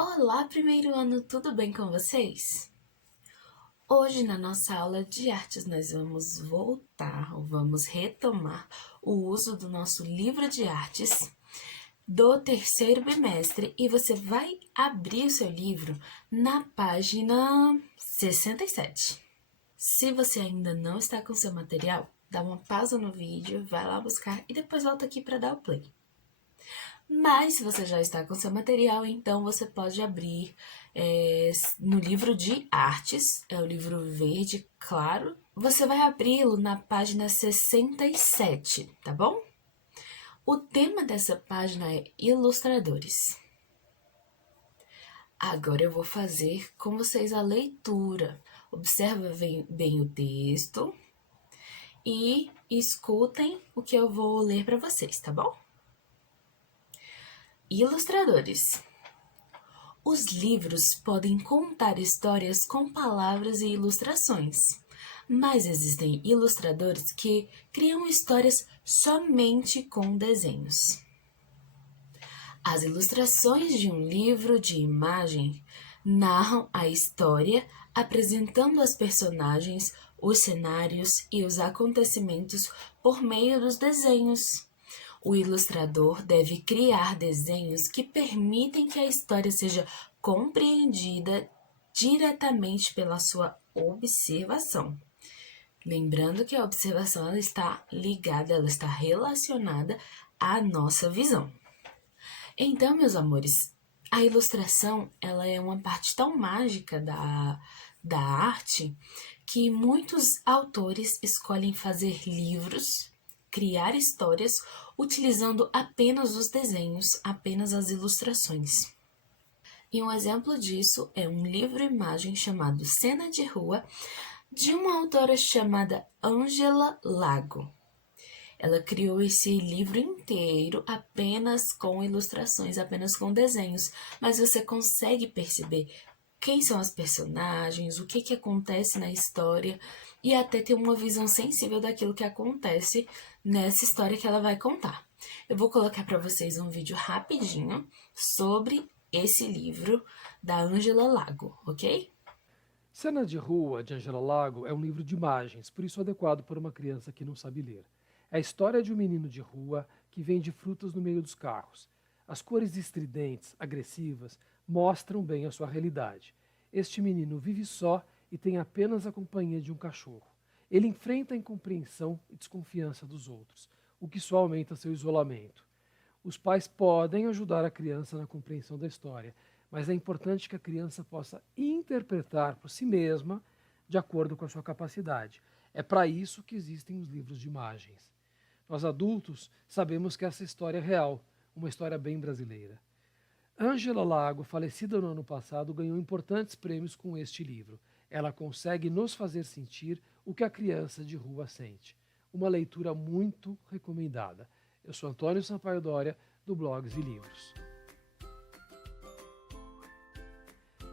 Olá, primeiro ano, tudo bem com vocês? Hoje, na nossa aula de artes, nós vamos retomar o uso do nosso livro de artes do terceiro bimestre e você vai abrir o seu livro na página 67. Se você ainda não está com seu material, dá uma pausa no vídeo, vai lá buscar e depois volta aqui para dar o play. Mas se você já está com seu material, então você pode abrir no livro de artes, é o livro verde claro. Você vai abri-lo na página 67, tá bom? O tema dessa página é ilustradores. Agora eu vou fazer com vocês a leitura. Observa bem o texto e escutem o que eu vou ler para vocês, tá bom? Ilustradores. Os livros podem contar histórias com palavras e ilustrações, mas existem ilustradores que criam histórias somente com desenhos. As ilustrações de um livro de imagem narram a história, apresentando as personagens, os cenários e os acontecimentos por meio dos desenhos. O ilustrador deve criar desenhos que permitem que a história seja compreendida diretamente pela sua observação. Lembrando que a observação ela está ligada, ela está relacionada à nossa visão. Então, meus amores, a ilustração ela é uma parte tão mágica da arte que muitos autores escolhem fazer livros, criar histórias utilizando apenas os desenhos, apenas as ilustrações. E um exemplo disso é um livro-imagem chamado Cena de Rua, de uma autora chamada Ângela Lago. Ela criou esse livro inteiro apenas com ilustrações, apenas com desenhos, mas você consegue perceber quem são as personagens, o que acontece na história e até ter uma visão sensível daquilo que acontece nessa história que ela vai contar. Eu vou colocar para vocês um vídeo rapidinho sobre esse livro da Ângela Lago, ok? Cena de Rua, de Ângela Lago, é um livro de imagens, por isso adequado para uma criança que não sabe ler. É a história de um menino de rua que vende frutas no meio dos carros. As cores estridentes, agressivas, mostram bem a sua realidade. Este menino vive só e tem apenas a companhia de um cachorro. Ele enfrenta a incompreensão e desconfiança dos outros, o que só aumenta seu isolamento. Os pais podem ajudar a criança na compreensão da história, mas é importante que a criança possa interpretar por si mesma de acordo com a sua capacidade. É para isso que existem os livros de imagens. Nós adultos sabemos que essa história é real, uma história bem brasileira. Ângela Lago, falecida no ano passado, ganhou importantes prêmios com este livro. Ela consegue nos fazer sentir o que a criança de rua sente. Uma leitura muito recomendada. Eu sou Antônio Sampaio Dória, do Blogs e Livros.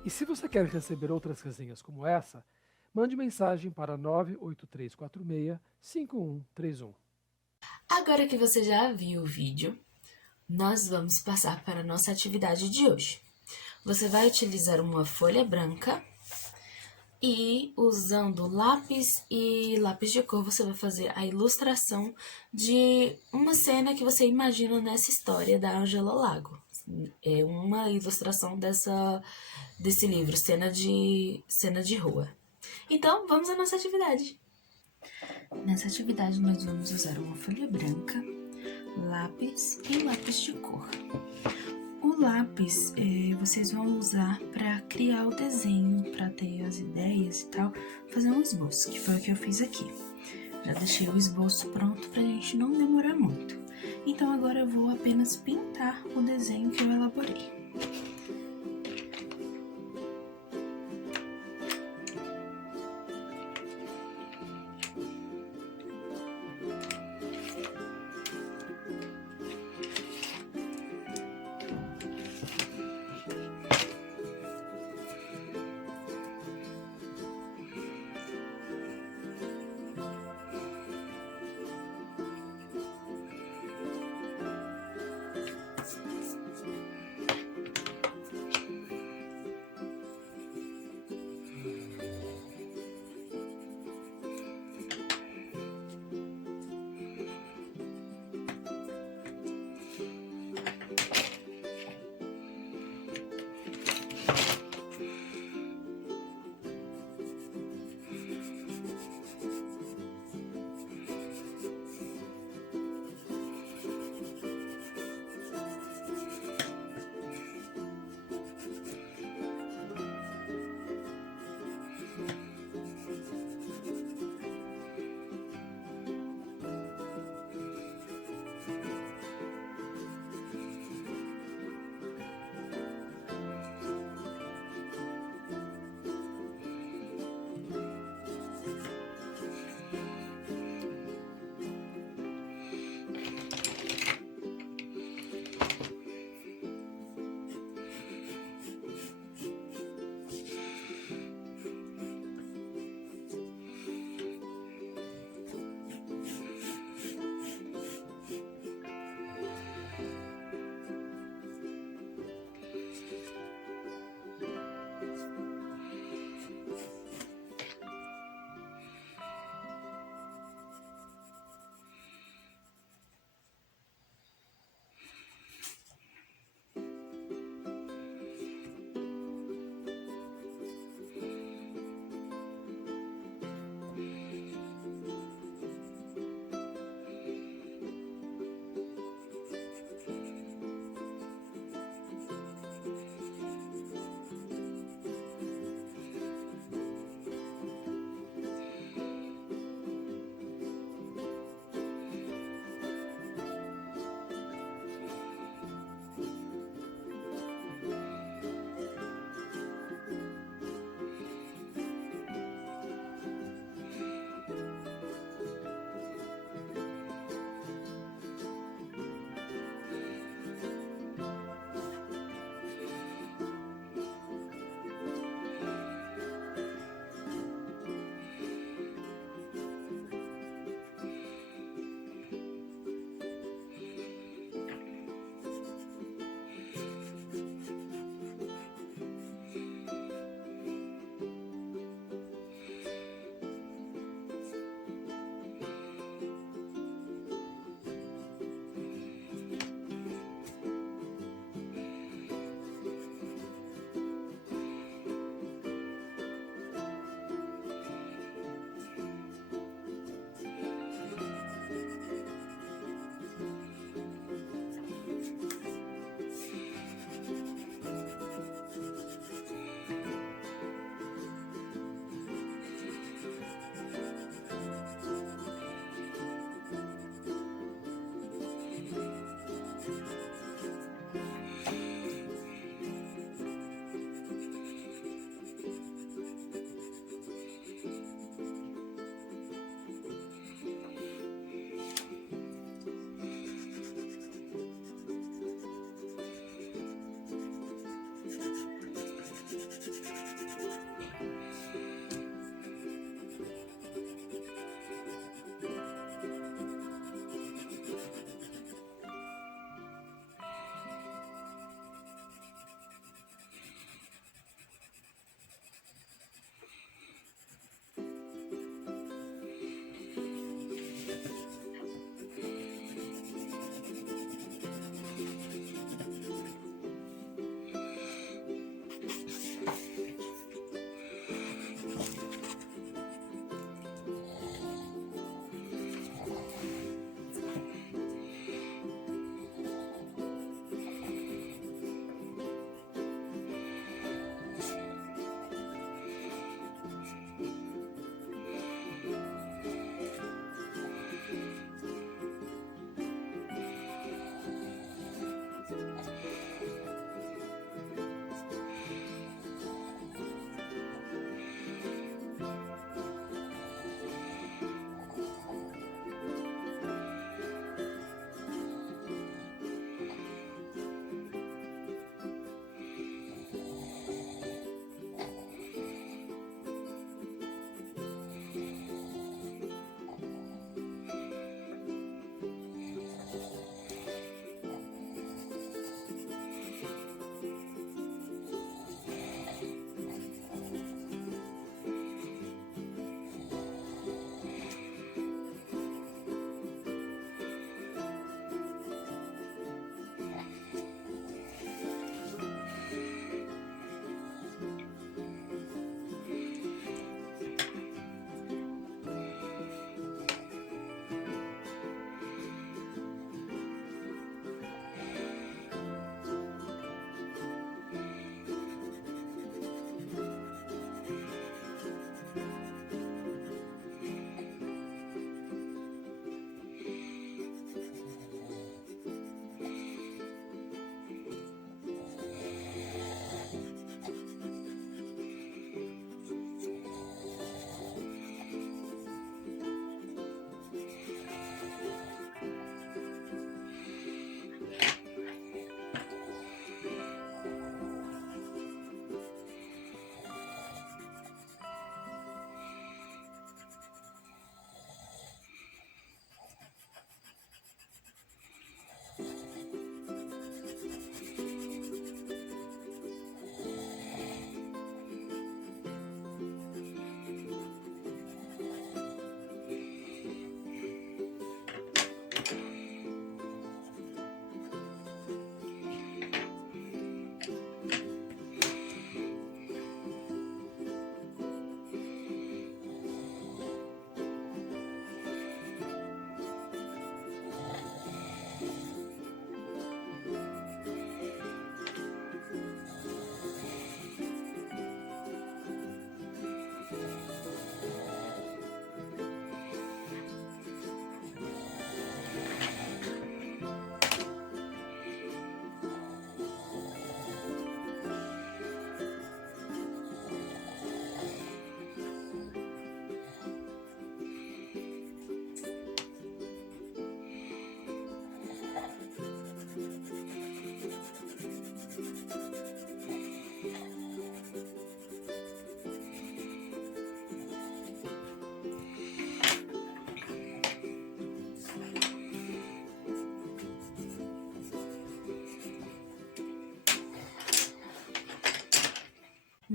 E se você quer receber outras resenhas como essa, mande mensagem para 98346-5131. Agora que você já viu o vídeo, nós vamos passar para a nossa atividade de hoje. Você vai utilizar uma folha branca e usando lápis e lápis de cor você vai fazer a ilustração de uma cena que você imagina nessa história da Ângela Lago. É uma ilustração desse livro, Cena de Rua. Então, vamos à nossa atividade. Nessa atividade nós vamos usar uma folha branca, lápis e lápis de cor. O lápis vocês vão usar para criar o desenho, para ter as ideias e tal, fazer um esboço, que foi o que eu fiz aqui. Já deixei o esboço pronto para a gente não demorar muito. Então agora eu vou apenas pintar o desenho que eu elaborei.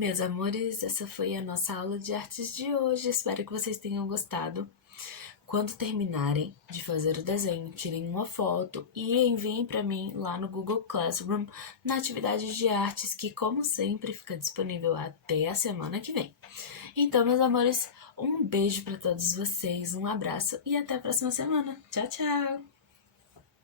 Meus amores, essa foi a nossa aula de artes de hoje. Espero que vocês tenham gostado. Quando terminarem de fazer o desenho, tirem uma foto e enviem para mim lá no Google Classroom na atividade de artes, que, como sempre, fica disponível até a semana que vem. Então, meus amores, um beijo para todos vocês, um abraço e até a próxima semana. Tchau, tchau!